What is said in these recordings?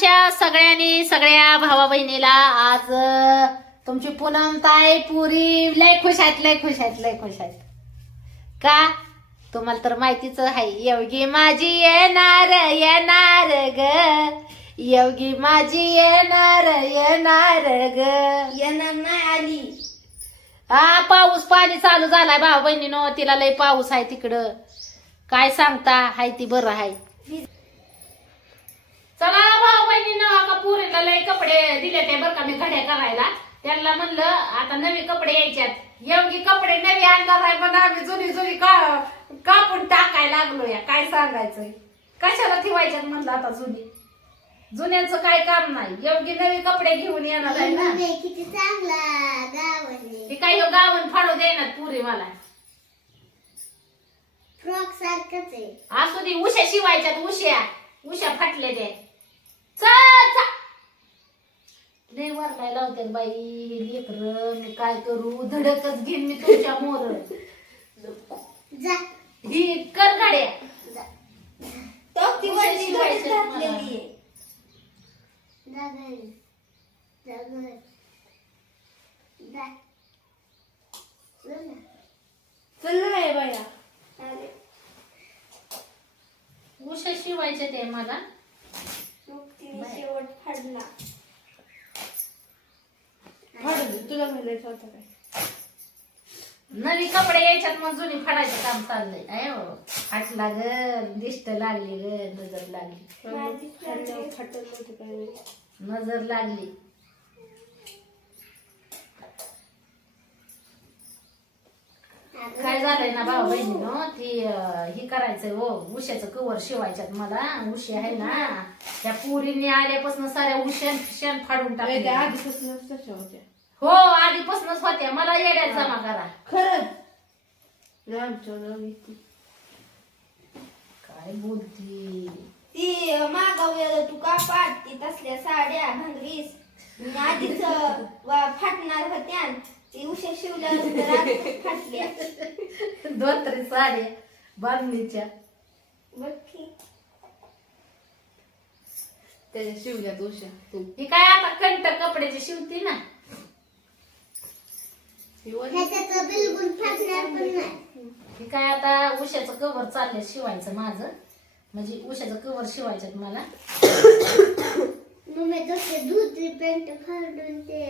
आमच्या सगळ्यांनी सगळ्या भावा बहिणीला आज तुमची पूनम ताई पुरी लय खुश आहेत लय खुश आहेत लय खुश आहेत. का? तुम्हाला तर माहितीच आहे योगी माझी येणार येणार ग. योगी माझी येणार येणार ग. येणार नाही आली. हा पाऊस पाणी चालू झालाय भाऊ बहिणीनो तिला लय पाऊस आहे तिकडं. काय सांगता हाय ती बरं आहे चला भाऊ बहिणीनं का पुरीला लय कपडे दिले ते बरं का मी घड्या करायला. त्यांना म्हणलं आता नवे कपडे यायच्यात. एवढी कपडे नवी आणणार आहे पण आम्ही जुनी जुनी का कापून टाकायला लागलो या काय सांगायचंय? कशाला ठेवायच्यात म्हणलं आता जुनी? जुन्यांचं काय काम नाही. एवढी नवी कपडे घेऊन येणार आहे ना. किती चांगला गावाने ती काय ह्यो गावन फाडू देणार पुरी मला. फ्रॉक सारखंच आहे. असू दे उश्या शिवायच्यात उश्या उश्या फाटले ते. लय वरलाय लावते बाई हे लेकर मी काय करू? धडकच घेईन मी तुमच्या मोर. जा. ही कर गाड्या. जा. तो ती वरची शिवायची धडक घातलेली घातलेली आहे. जा घरी. जा घरी. जा. चल ना. चाललं नाही बाया. अरे, उश्या शिवायचे ते मला मग तिने शेवट फाडला फाडू दे तुला मिळायचं होतं काय? नवी कपडे यायच्यात मग जुनी फाडायचं काम चाललंय. अयो फाटला ग दिष्ट लागली ग नजर लागली. माझी नव्हतं काय. नजर लागली. काय झालंय ना भाऊ बहिणीनं ती अं, ही करायचंय हो उश्याचं कवर शिवायच्यात मला. उशी आहे ना त्या पुरीने आल्यापासून साऱ्या उश्यान फिश्यान फाडून ए, टाकले त्या आधीपासूनच तशा होत्या. हो आधीपासूनच होत्या. मला येड्यात जमा करा. खरंच? नवी ती. काय बोलती? ती मागाव्या तू का पाडती तसल्या साड्या भांगरीस आधीच फाटणार होत्या ती उशा आधीच फाटल्या. दोन तरी साड्या बांधणीच्या. बघ की. त्याच्या शिवल्यात उशा. तू. ही काय आता कंट कपड्याची शिवती ना ती वरी- ह्याच्याचं बिलकुल फाटणार पण नाही ही काय आता उशाचं कवर चाललंय शिवायचं माझं. म्हणजे उशाचं कवर शिवायच्यात मला. मम्मी तसे धुती पॅन्ट फाडून ते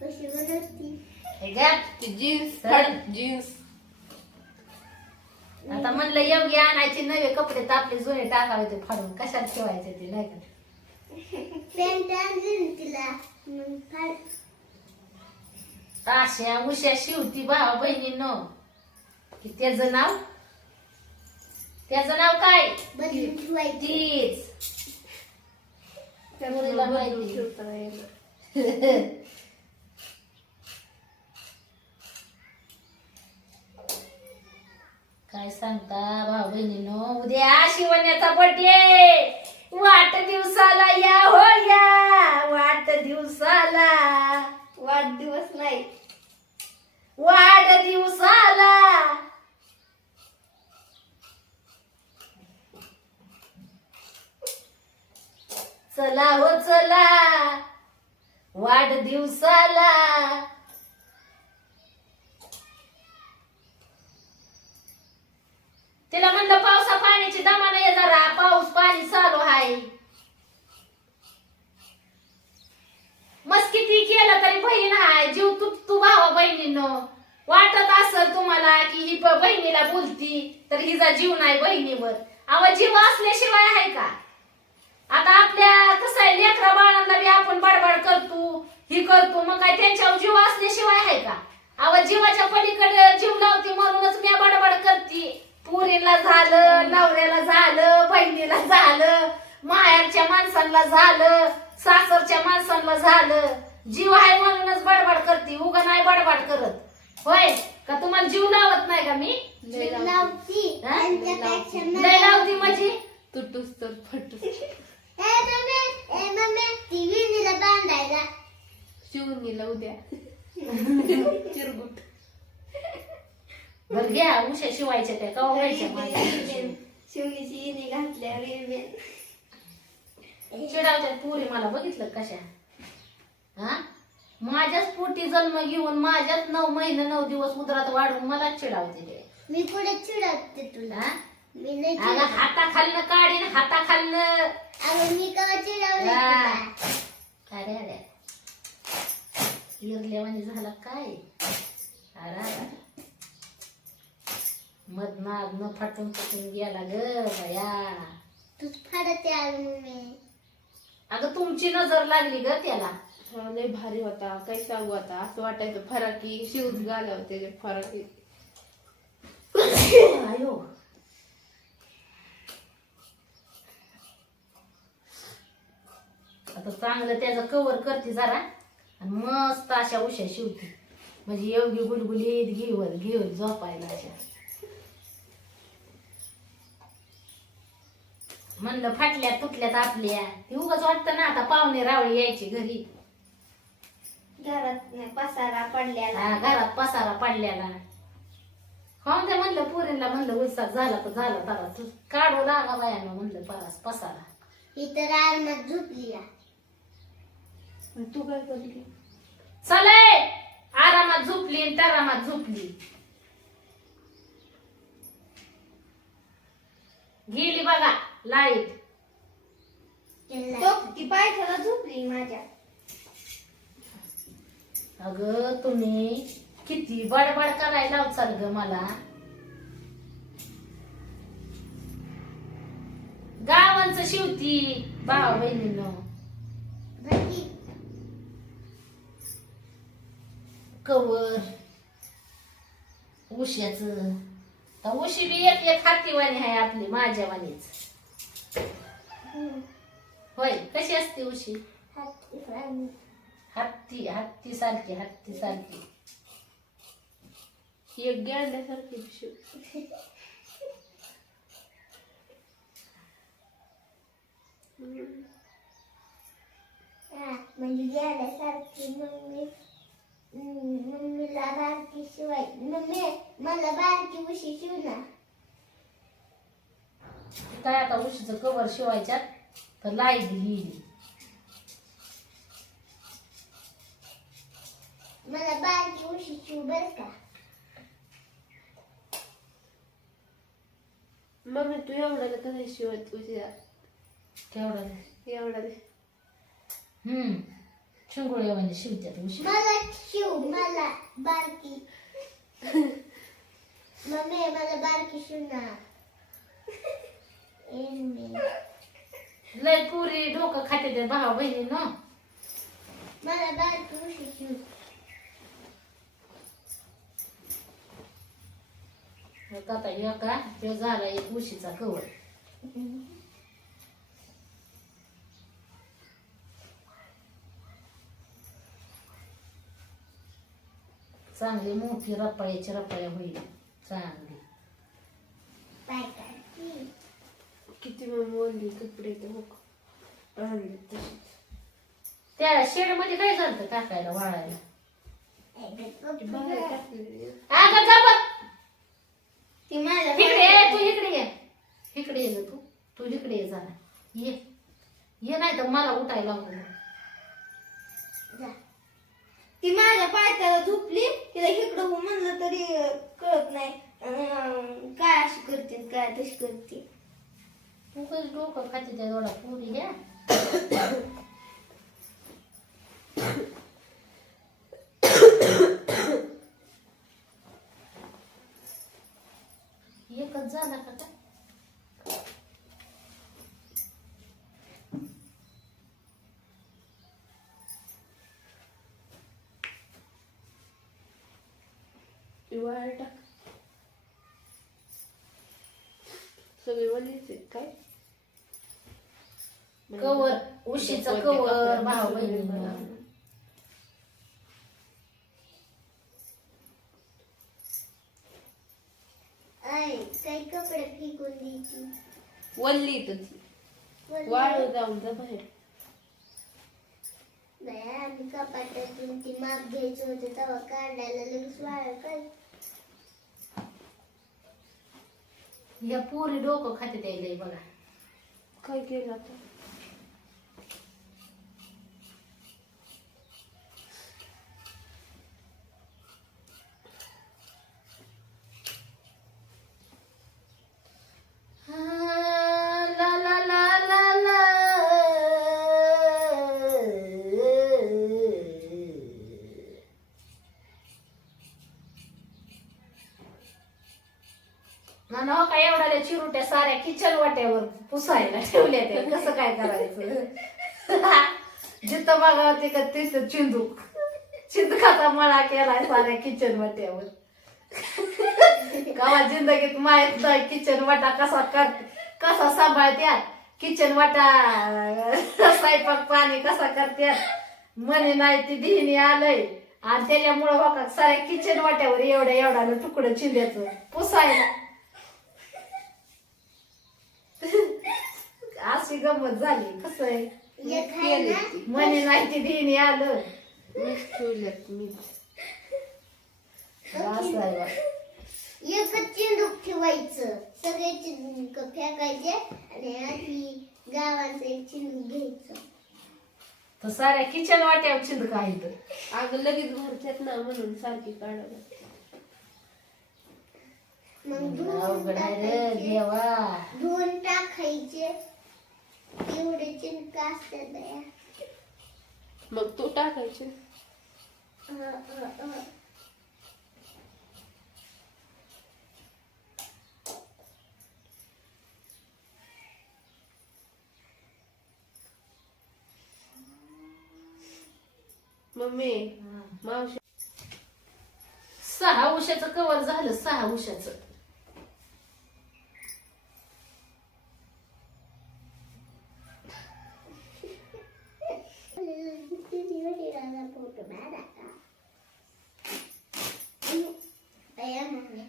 कशी बनवती हे घ्या ती जीन्स जीन्स आता म्हणलं योगी आणायचे नवे कपडे तर आपले जुने टाकावे ते फाडून. कशात ठेवायचे ते नाही का? पॅन्ट आणली तिला मग फाड अशा उशा शिवती भावा बहिणींनो. की त्याचं नाव? त्याचं नाव काय? तीच मुलीला माहिती. काय सांगता भाऊ बहिणीनो? उद्या शिवण्याचा बर्थडे वाट दिवसाला या हो या वाट दिवसाला वाढदिवस नाही वाढ दिवसाला चला हो चला. वाढ दिवसाला तिला म्हणलं पावसा पाण्याची दमा नाही जरा. पाऊस पाणी चालू आहे. मस्त किती केलं तरी बहीण आहे. जीव तू तू भावा बहिणीनं. वाटत असल तुम्हाला की ही बहिणीला बोलती तर हिचा जीव नाही बहिणीवर. अव जीव असल्याशिवाय आहे का? आता आपल्या आहे लेकरा बाळांना बी आपण बडबड करतो ही करतो. मग काय त्यांच्यावर जीव असल्याशिवाय आहे का? अव जीवाच्या पलीकडे जीव लावते म्हणूनच मी बडबड करते. पुरीला झालं नवऱ्याला झालं बहिणीला झालं माहेरच्या माणसांना झालं सासरच्या माणसांना झालं. जीव आहे म्हणूनच बडबड करते उगा नाही बडबड करत. होय? का तुम्हाला जीव लावत नाही का मी? लय लावते. माझी तुटूस तर फटूस. ए मम्मी ए मम्मी ती विहिरीला बांधायला शिवून गेला उद्या. चिरगुट. बरं घ्या उशा शिवायच्या त्या कवा व्हायच्या माझ्या? शिवलीची इनी घातल्या रेबेन चिडावच्या पुरी मला बघितलं कशा? हा? माझ्याच पोटी जन्म घेऊन माझ्याच नऊ महिने नऊ दिवस उदरात वाढून मला चिडावते ते. मी पुढे चिडवते तुला? मी नाही अगं चिडवत. हाता खाल्लं काढीन हाता खाल्लं अगं मी कवा चिडवले हा. तुला. अरे अरे. इरल्यावानी झाला काय? अरे अरे. मधना न फाटून फुटून गेला ग बया. तूच फाडते अगं मम्मी अगं तुमची नजर लागली ग त्याला. हा लय भारी होता. काय सांगू आता? असं वाटायचं फराकी शिवच घालावं त्याच्या फराकी. आयो. आता चांगलं त्याचं कवर करते जरा. आणि मस्त अशा उशा शिवते. म्हणजे एवढी गुलगुलीत घेवर घेवर झोपायला अशा. म्हणलं फाटल्या तुटल्यात आपल्या. ती उगाच वाटतं ना आता पाहुणे रावळे यायचे घरी. घरात नाही पसारा पडलेला. हा, घरात पसारा पडलेला. खाऊन दे म्हणलं पोरींना म्हणलं उलसाक झाला तर झाला तारा तू काढू लागा बायानं म्हणलं परास पसारा. ही तर आरामात झोपली या. आणि तू काय करली? चले! आरामात झोपली आणि तरामात झोपली. गेली बघा लाइट तो ती पायथ्याला झोपली माझ्या. अगं तुम्ही किती बडबड करायला लावचाल ग मला. गावांचं शिवती भाव बहिणीनं. कवर उश्याच तर उशी बी एक एक हातीवाणी आहे आपली माझ्यावाणीच होय कशी असते उशी? हत्ती हत्ती सारखी हत्ती सारखी. एक गेंड्यासारखी हा, म्हणजे गेल्यासारखी मम्मी. मम्मीला बारकी शिवाय. मम्मी मला बारकी उशी शिव ना. काय आता उशीचं कवर शिवायच्यात? तर लाइट गेली मला बारकी उशी शिव बर का? मम्मी तू एवढ्याला कसं शिवत उशिरा केवढं? एवढ्याला हम्म. शिंगोळ्या म्हणजे शिवत्यात उशी मला शिव मला बारकी मम्मी मला बारकी शिव ना एम्मे. लय पुरी डोकं खाते ते भावा बहिणी न मला बारकी उशी शिव आता एका तो झाला एक उशीचा कवर चांगली मोठी रपाळ्याची रपाळ्या होईल. चांगली. किती मग बोलली कपडे ते आणले त्या शेडमध्ये काय झालं टाकायला वाळायला? बाहेर टाकलेली अगं जा बघ. ती माझ्या इकडे ये तू इकडे ये. इकडे ये तू. तू इकडे ये जरा. ये. ये नाही तर मला उठायला लागू जा. ती माझ्या पायथ्याला झोपली. तिला इकडं हो म्हणलं तरी कळत नाही. काय अशी करते काय तशी करते. डोकं खाते त्या एवढा पुरी घ्या एकच झाला का काय ती वायर टाक. सगळे वलीच आहेत काय? कवर उशीचं कवर भाऊ बहिणी आय काही कपडे फेकून द्यायची वल्ली? ती वाळ जाऊन जा बाहेर. नाही आम्ही कपाटातून ती माप घ्यायचं होतं तेव्हा काढायला लगेच वाळ काय या पुरी डोकं खाते त्या बघा. काय केलं आता त्या साऱ्या किचन पुसायला ठेवल्या ते कसं काय करायचं? जिथं बघावं ते का तिथं चिंदूक चिंदकाचा मळा केलाय साऱ्या किचन वाट्यावर गावा जिंदगीत माहीत नाही किचन वाटा कसा कर कसा सांभाळत्यात. किचन वाटा स्वयंपाक पाणी कसा करत्यात. म्हणे नाही ती दिहिणी आलंय. आणि त्याच्यामुळं हो साऱ्या किचन वाट्यावर एवढ्या एवढ्यानं तुकडं चिंद्याचं पुसायला. अशी गंमत झाली. कसं आहे? म्हणे नाही ती दिहिणी आलं. असं आहे बा. एकच चिंदूक ठेवायचं. सगळे चिंदूक फेकायचे आणि आधी गावाचं एक चिंदूक घ्यायचं. तर साऱ्या किचन वाट्यावर चिंदक आहे तर अगं लगेच भरतात ना म्हणून सारखी काढायला मग धुवून अवघड आहे रे टाकायचे. देवा. धुवून टाकायचे. एवढे बाया. मग तू टाकायचे. मम्मी मावशी सहा उशाचं कवर झालं सहा उशाचं किती वेळी राहिला फोटो बाळा का? अयो, बाया मम्मी.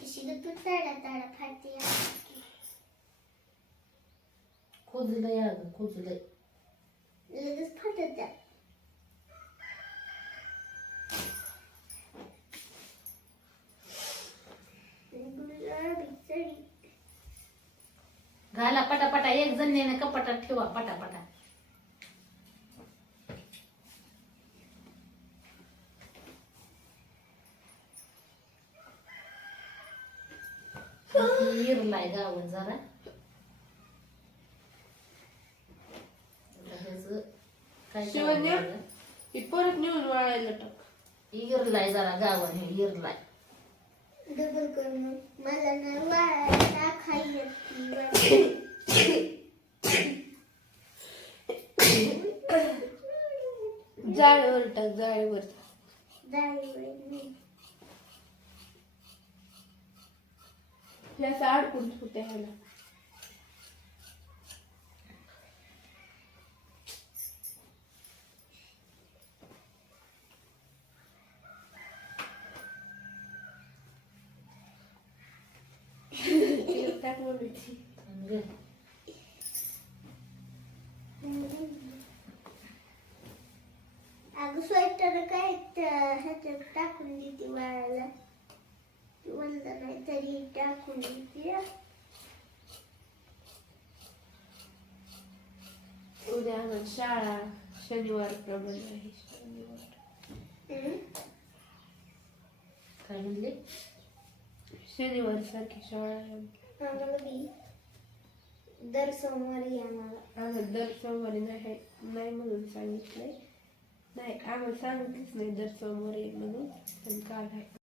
कशी ग तू ताडा ताडा फाटते कुजलंय अगं कुजलंय लगेच फाटत जा गुलाबी चढी घाला पटापटा एक जणीने कपाटात ठेवा पटापटा इरलाय गावं जरा करावं? ही परत नेऊन वाळायला टाक. इरलाय जरा गावाने इरलाय. डबल करून मला नाही वाळायला जाळीवर टाक जाळीवर असं अडकून होते ह्याला. तेल टाक मम्मी. अगं स्वेटर काय त- ह्याच्यात टाकून देते वाळायला म्हणलं नाही तरी टाकून देते उद्या आम्हाला शाळा शनिवार प्रमाणे आहे शनिवार आम्हाला बी. दर सोमवारी आम्हाला. आम्हाला दर सोमवारी नाही नाही म्हणून सांगितलंय. नाही आम्हाला सांगितलंच नाही दर सोमवारी म्हणून पण काल आहे?